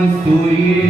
Soy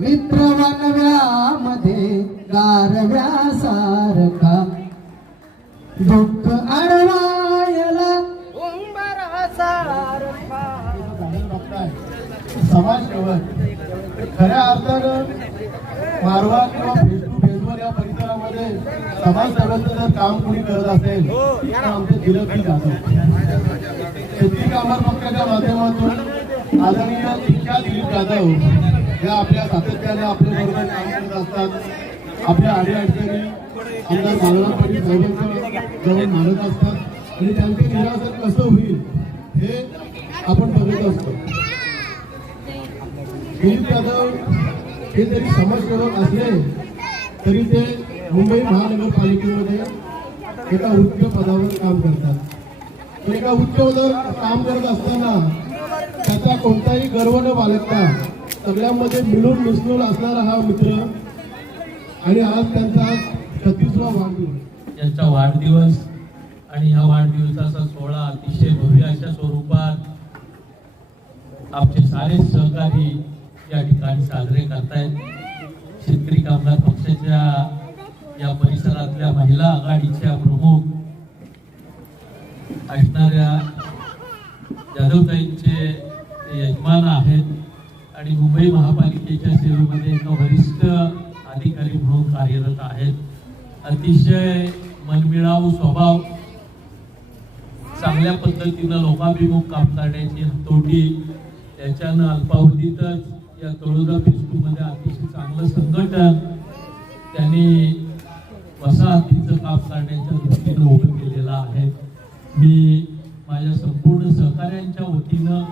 Ram Ram Ram दुःख अडवायला अडवायला समाजसेवक खऱ्या अर्थानं मारवा किंवा फेस टू फेसवर या परिसरामध्ये समाजसेवेचं जर काम कोणी करत असेल तर आमचं दिलगी जाधव. शेतकरी कामगार पक्षाच्या माध्यमातून आदरणीय शिक्षा दिलीप जाधव या आपल्या सातत्याने आपल्या बरोबर काम करत असतात. आपल्या अडीअडचणी आमदार बाळाराम पाटील साहेबांच्या जवळ मानत असतात. आणि त्यांचं निरासन कसं होईल हे आपण बघत असतो. दिलीप यादव हे जरी समाजसेवक असले तरी ते मुंबई महानगरपालिकेमध्ये एका उच्च पदावर काम करतात. एका उच्च पदावर काम करत असताना त्याचा कोणताही गर्व न बाळगता सगळ्यांमध्ये मिळून मिसळून असणारा हा मित्र आणि आज त्यांचा छत्तीसवा वाढदिवस. त्यांचा वाढदिवस आणि ह्या वाढदिवसाचा सोहळा अतिशय भव्य अशा स्वरूपात आमचे सारे सहकारी या ठिकाणी साजरे करतायत. शेतकरी कामगार पक्षाच्या या परिसरातल्या महिला आघाडीच्या प्रमुख असणाऱ्या जाधवताईंचे यजमान आहेत आणि मुंबई महापालिकेच्या सेवेमध्ये एका वरिष्ठ अधिकारी म्हणून कार्यरत आहेत. अतिशय मनमिळावू स्वभाव चांगल्या पद्धतीनं लोकाभिमुख काम करण्याची हतोटी त्याच्यानं अल्पावधीतच या तळोदा फेस्टूमध्ये अतिशय चांगलं संघटन त्यांनी वसाहतीचं काम करण्याच्या दृष्टीनं उभं केलेलं आहे. मी माझ्या संपूर्ण सहकाऱ्यांच्या वतीनं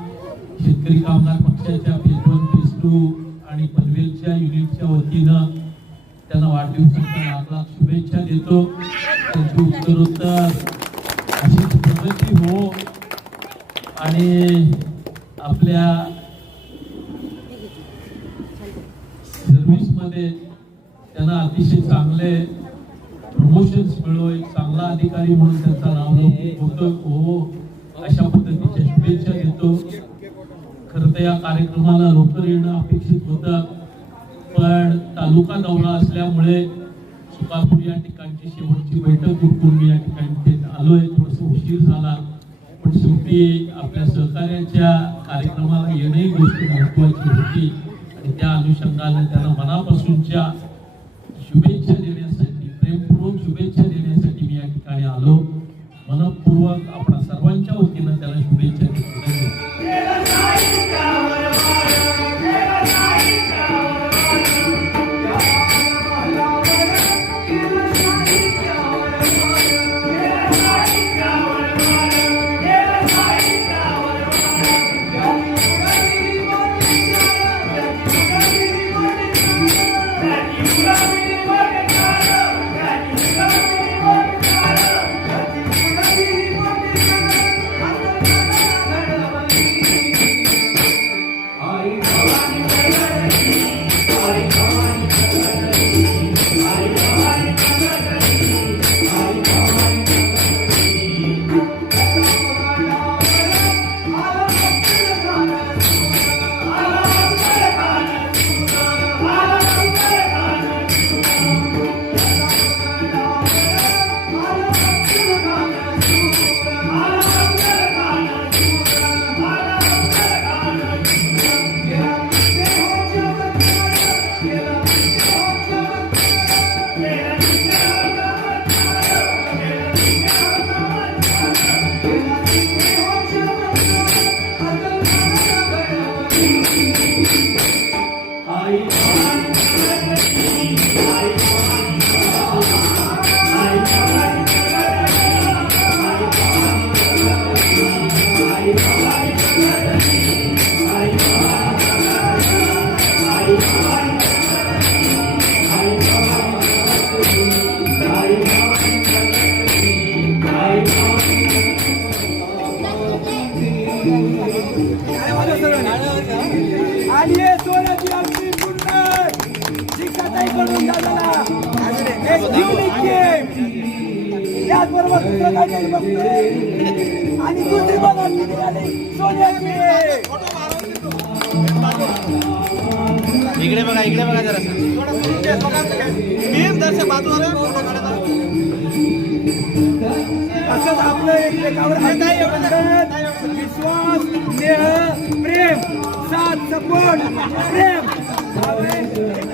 शेतकरी कामगार पक्षाच्या बंधू आणि पनवेलच्या युनिटच्या वतीनं त्यांना वाढदिवसाच्या लाख लाख शुभेच्छा देतो. त्यांची उत्तरोत्तर अशी प्रगती हो. आणि आपल्या सर्व्हिसमध्ये त्यांना अतिशय चांगले प्रमोशन्स मिळो. एक चांगला अधिकारी म्हणून त्यांचा नाव लौकिक होतो. हो. अशा पद्धतीच्या शुभेच्छा देतो. खरं तर या कार्यक्रमाला लवकर येणं अपेक्षित होतं. पण तालुका दौरा असल्यामुळे सुकापूर या ठिकाणची शेवटची बैठक उरकून मी या ठिकाणी आलो आलोय. थोडस उशीर झाला. पण शेवटी आपल्या सहकार्याच्या कार्यक्रमाला येणंही गोष्ट महत्वाची होती. आणि त्या अनुषंगाने त्यांना मनापासूनच्या शुभेच्छा देण्यासाठी प्रेमपूर्वक शुभेच्छा देण्यासाठी मी या ठिकाणी आलो. मनपूर्वक आपण Thank you. दुसरं बघतोय आणि दुसरी बघा इकडे बघा इकडे बघा जरा असंच आपलं एकमेकावर विश्वास स्नेह प्रेम साथ सपोर्ट प्रेम.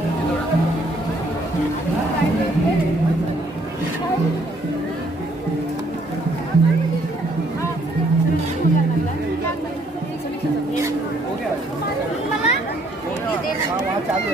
Mama 往家里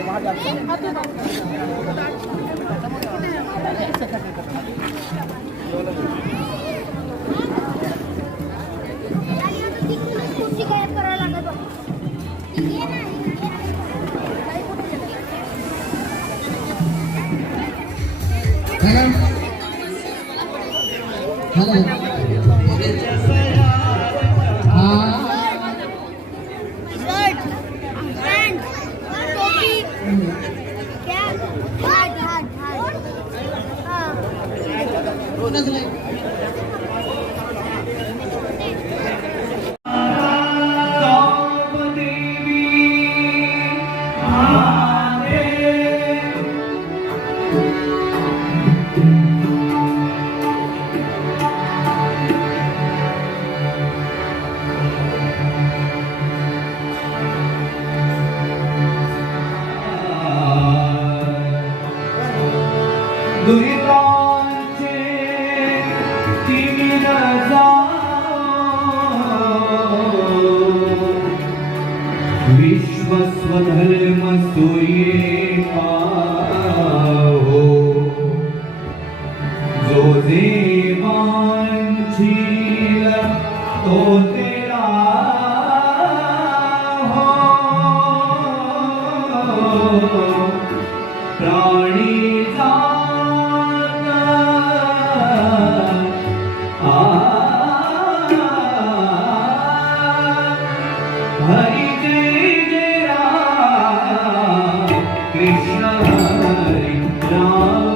Lord. Hallelujah. Ram